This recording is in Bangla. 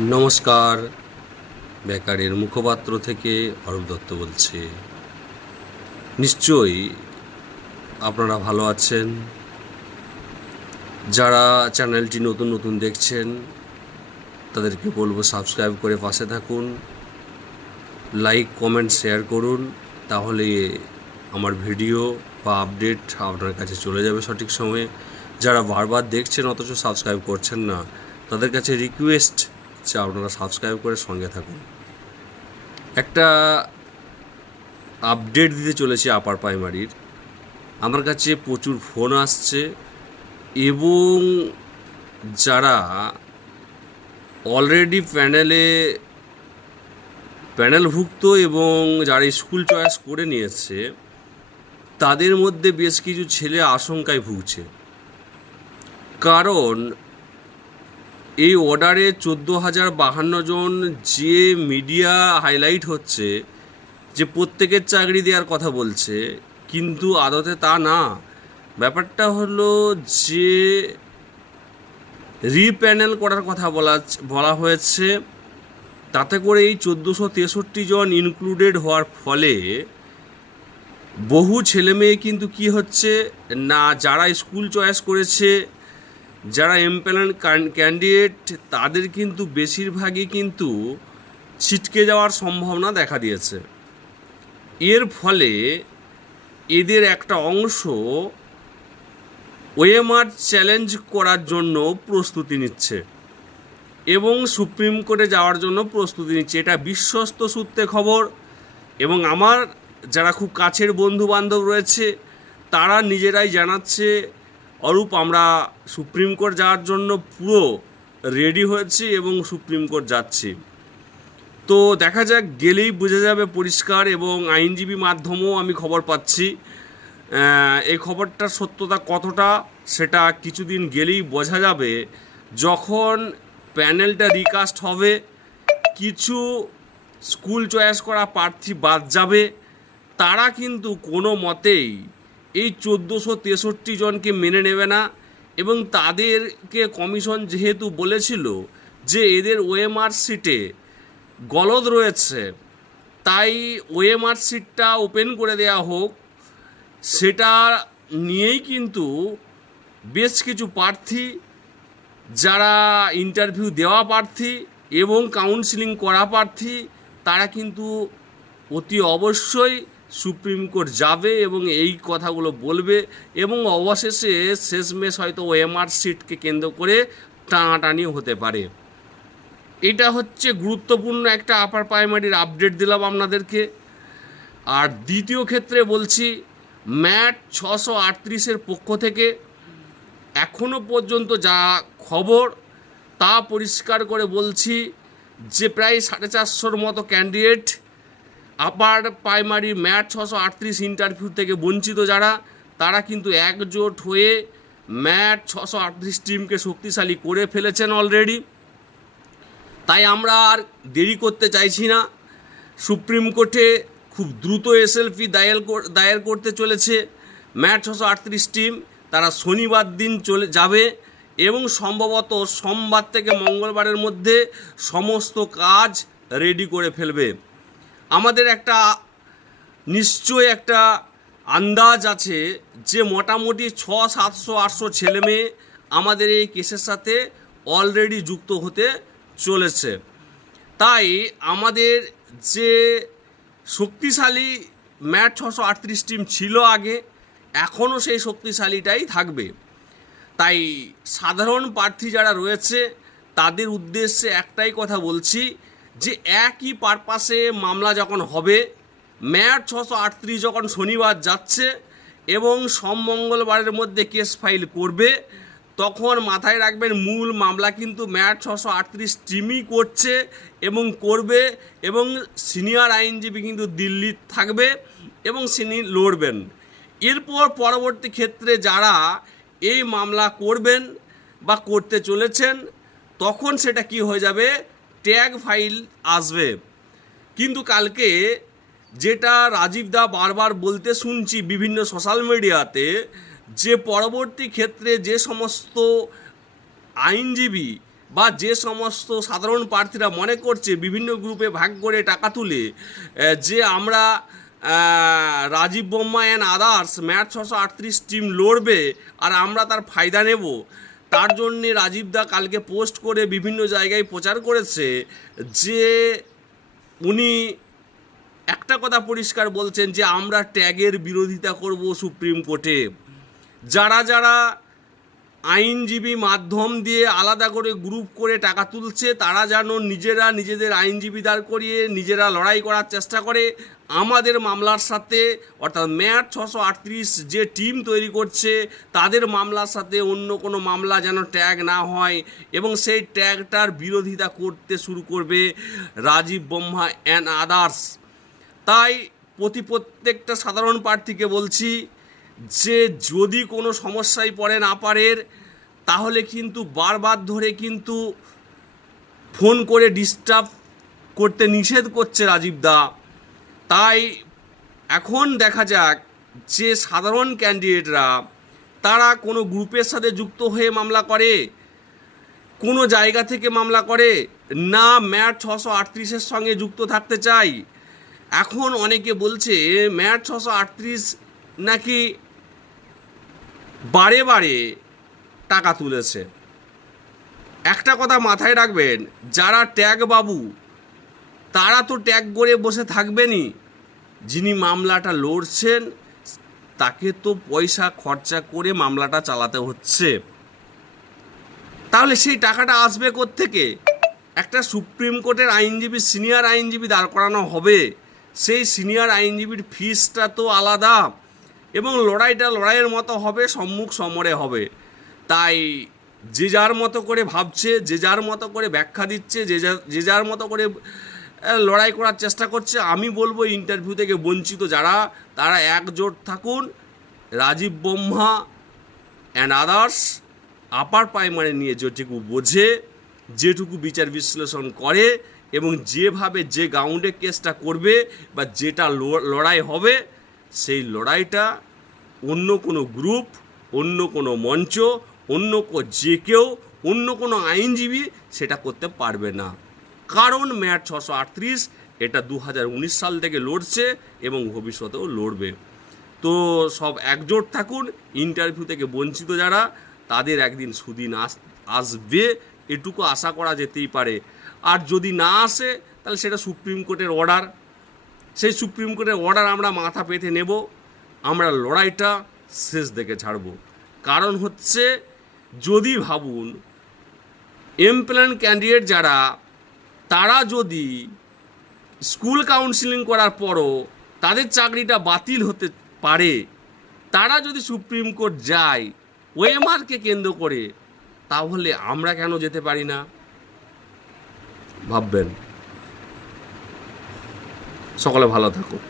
নমস্কার। বেকারের মুখপাত্র থেকে অরূপ দত্ত বলছি। নিশ্চয়ই আপনারা ভালো আছেন। যারা চ্যানেলটি নতুন নতুন দেখছেন, তাদেরকে বলব সাবস্ক্রাইব করে পাশে থাকুন। লাইক, কমেন্ট, শেয়ার করুন, তাহলে আমার ভিডিও বা আপডেট আপনার কাছে চলে যাবে সঠিক সময়ে। যারা বারবার দেখছেন, অথচ সাবস্ক্রাইব করছেন না, তাদের কাছে রিকোয়েস্ট যে আপনারা সাবস্ক্রাইব করে সঙ্গে থাকুন। একটা আপডেট দিতে চলেছি আপার প্রাইমারির আমার কাছে প্রচুর ফোন আসছে এবং যারা অলরেডি প্যানেলে প্যানেলভুক্ত এবং যারা স্কুল চয়েস করে নিয়েছে, তাদের মধ্যে বেশ কিছু ছেলে আশঙ্কায় ভুগছে। কারণ এই অর্ডারে চোদ্দ হাজার বাহান্ন জন যে মিডিয়া হাইলাইট হচ্ছে, যে প্রত্যেকের চাকরি দেওয়ার কথা বলছে, কিন্তু আদতে তা না। ব্যাপারটা হলো যে রিপ্যানেল করার কথা বলা বলা হয়েছে, তাতে করে এই চোদ্দোশো তেষট্টি জন ইনক্লুডেড হওয়ার ফলে বহু ছেলে মেয়ে কিন্তু কি হচ্ছে, না যারা স্কুল চয়েস করেছে যারা এমপ্যানেল ক্যান্ডিডেট তাদের কিন্তু বেশিরভাগই কিন্তু ছিটকে যাওয়ার সম্ভাবনা দেখা দিয়েছে। এর ফলে এদের একটা অংশ ওয়েমার চ্যালেঞ্জ করার জন্য প্রস্তুতি নিচ্ছে এবং সুপ্রিম কোর্টে যাওয়ার জন্য প্রস্তুতি নিচ্ছে। এটা বিশ্বস্ত সূত্রে খবর এবং আমার যারা খুব কাছের বন্ধু বান্ধব রয়েছে, তারা নিজেরাই জানাচ্ছে অরূপ, আমরা সুপ্রিম কোর্ট যাওয়ার জন্য পুরো রেডি হয়েছি এবং সুপ্রিম কোর্ট যাচ্ছি। তো দেখা যাক, গেলেই বোঝা যাবে পরিষ্কার এবং আইনজীবী মাধ্যমেও আমি খবর পাচ্ছি। এই খবরটার সত্যতা কতটা সেটা কিছুদিন গেলেই বোঝা যাবে। যখন প্যানেলটা রিকাস্ট হবে, কিছু স্কুল চয়েস করা প্রার্থী বাদ যাবে। তারা কিন্তু কোনো মতেই এই চোদ্দোশো তেষট্টি জনকে মেনে নেবে না এবং তাদেরকে কমিশন যেহেতু বলেছিল যে এদের ওএমআর সিটে গলদ রয়েছে, তাই ওএমআর সিটটা ওপেন করে দেওয়া হোক। সেটা নিয়েই কিন্তু বেশ কিছু প্রার্থী, যারা ইন্টারভিউ দেওয়া প্রার্থী এবং কাউন্সিলিং করা প্রার্থী, তারা কিন্তু অতি অবশ্যই সুপ্রিম কোর্ট যাবে এবং এই কথাগুলো বলবে এবং অবশেষে শেষমেশ হয়তো ওএমআর সিটকে কেন্দ্র করে টানাটানি হতে পারে। এটা হচ্ছে গুরুত্বপূর্ণ একটা আপার প্রাইমারির আপডেট দিলাম আপনাদেরকে। আর দ্বিতীয় ক্ষেত্রে বলছি, ম্যাট ছশো আটত্রিশের পক্ষ থেকে এখনও পর্যন্ত যা খবর তা পরিষ্কার করে বলছি যে প্রায় সাড়ে চারশোর মতো ক্যান্ডিডেট আপার প্রাইমারি ম্যাট ছশো আটত্রিশ ইন্টারভিউ থেকে বঞ্চিত যারা, তারা কিন্তু একজোট হয়ে ম্যাট ছশো আটত্রিশ টিমকে শক্তিশালী করে ফেলেছেন অলরেডি তাই আমরা আর দেরি করতে চাইছি না। সুপ্রিম কোর্টে খুব দ্রুত এসএলপি দায়ের দায়ের করতে চলেছে ম্যাট ছশো আটত্রিশ টিম তারা শনিবার দিন চলে যাবে এবং সম্ভবত সোমবার থেকে মঙ্গলবারের মধ্যে সমস্ত কাজ রেডি করে ফেলবে। আমাদের একটা নিশ্চয় একটা আন্দাজ আছে যে মোটামুটি ছ, সাতশো, আটশো ছেলে মেয়ে আমাদের এই কেসের সাথে অলরেডি যুক্ত হতে চলেছে। তাই আমাদের যে শক্তিশালী ম্যাট ছশো আটত্রিশ টিম ছিল আগে এখনও সেই শক্তিশালীটাই থাকবে। তাই সাধারণ প্রার্থী যারা রয়েছে, তাদের উদ্দেশ্যে একটাই কথা বলছি যে একই পারপাসে মামলা যখন হবে, ম্যাট ছশো আটত্রিশ যখন শনিবার যাচ্ছে এবং সোম মঙ্গলবারের মধ্যে কেস ফাইল করবে, তখন মাথায় রাখবেন মূল মামলা কিন্তু ম্যাট ছশো আটত্রিশ টিমই করছে এবং করবে এবং সিনিয়র আইনজীবী কিন্তু দিল্লি থাকবে এবং তিনি লড়বেন। এরপর পরবর্তী ক্ষেত্রে যারা এই মামলা করবেন বা করতে চলেছেন, তখন সেটা কি হয়ে যাবে? ট্যাগ ফাইল আসবে। কিন্তু কালকে যেটা রাজীব দা বারবার বলতে শুনছি বিভিন্ন সোশ্যাল মিডিয়াতে, যে পরবর্তী ক্ষেত্রে যে সমস্ত আইনজীবী বা যে সমস্ত সাধারণ প্রার্থীরা মনে করছে বিভিন্ন গ্রুপে ভাগ করে টাকা তুলে যে আমরা Rajib Bomma and others match ছশো আটত্রিশ টিম লড়বে আর আমরা তার ফায়দা নেব তার জন্যে রাজীব দা কালকে পোস্ট করে বিভিন্ন জায়গায় প্রচার করেছে যে উনি একটা কথা পরিষ্কার বলছেন যে আমরা ট্যাগের বিরোধিতা করব সুপ্রিম কোর্টে। যারা যারা আইনজীবী মাধ্যম দিয়ে আলাদা করে গ্রুপ করে টাকা তুলছে, তারা যেন নিজেরা নিজেদের আইনজীবী দাঁড় করিয়ে নিজেরা লড়াই করার চেষ্টা করে। আমাদের মামলার সাথে, অর্থাৎ ম্যাট ছশো আটত্রিশ যে টিম তৈরি করছে, তাদের মামলার সাথে অন্য কোনো মামলা যেন ট্যাগ না হয় এবং সেই ট্যাগটার বিরোধিতা করতে শুরু করবে রাজীব ব্রহ্মা অ্যান্ড আদার্স তাই প্রতি প্রত্যেকটা সাধারণ প্রার্থীকে বলছি যে যদি কোনো সমস্যায় পড়ে না পারের তাহলে কিন্তু বারবার ধরে কিন্তু ফোন করে ডিস্টার্ব করতে নিষেধ করছে রাজীব দা। তাই এখন দেখা যাক যে সাধারণ ক্যান্ডিডেটরা তারা কোনো গ্রুপের সাথে যুক্ত হয়ে মামলা করে, কোনো জায়গা থেকে মামলা করে, না ম্যাট ছশো আটত্রিশের সঙ্গে যুক্ত থাকতে চাই এখন অনেকে বলছে ম্যাট ছশো আটত্রিশ নাকি বারে বারে টাকা তুলেছে। একটা কথা মাথায় রাখবেন, যারা ট্যাগ বাবু, তারা তো ট্যাগ করে বসে থাকবেনই। যিনি মামলাটা লড়ছেন, তাকে তো পয়সা খরচা করে মামলাটা চালাতে হচ্ছে। তাহলে সেই টাকাটা আসবে থেকে একটা সুপ্রিম কোর্টের আইনজীবী, সিনিয়র আইনজীবী দাঁড় করানো হবে। সেই সিনিয়র আইনজীবীর ফিসটা তো আলাদা। এবং লড়াইটা লড়াইয়ের মতো হবে, সম্মুখ সমরে হবে। তাই যে যার মতো করে ভাবছে, যে যার মতো করে ব্যাখ্যা দিচ্ছে, যে যা- যে যার মতো করে লড়াই করার চেষ্টা করছে, আমি বলব ইন্টারভিউ থেকে বঞ্চিত যারা, তারা একজোট থাকুন। Rajib Brahma and others upper primary নিয়ে যেটুকু বোঝে, যেটুকু বিচার বিশ্লেষণ করে এবং যেভাবে যে গ্রাউন্ডে কেসটা করবে বা যেটা লড়াই হবে সেই লড়াইটা অন্য কোনো গ্রুপ, অন্য কোনো মঞ্চ, অন্য যে কেউ, অন্য কোনো আইনজীবী সেটা করতে পারবে না। কারণ ম্যাট ছশো আটত্রিশ, এটা দু হাজার উনিশ সাল থেকে লড়ছে এবং ভবিষ্যতেও লড়বে। তো সব একজোট থাকুন, ইন্টারভিউ থেকে বঞ্চিত যারা, তাদের একদিন সুদিন আস, আসবে, এটুকু আশা করা যেতেই পারে। আর যদি না আসে, তাহলে সেটা সুপ্রিম কোর্টের অর্ডার। সেই সুপ্রিম কোর্টের অর্ডার আমরা মাথা পেতে নেব, আমরা লড়াইটা শেষ দেখে ছাড়ব। কারণ হচ্ছে, যদি ভাবুন এমপ্লয়েন ক্যান্ডিডেট যারা, তারা যদি স্কুল কাউন্সিলিং করার পরও তাদের চাকরিটা বাতিল হতে পারে, তারা যদি সুপ্রিম কোর্ট যায় ওয়েমারকে কেন্দ্র করে, তাহলে আমরা কেন যেতে পারি না? ভাববেন। সকলে ভালো থাকুক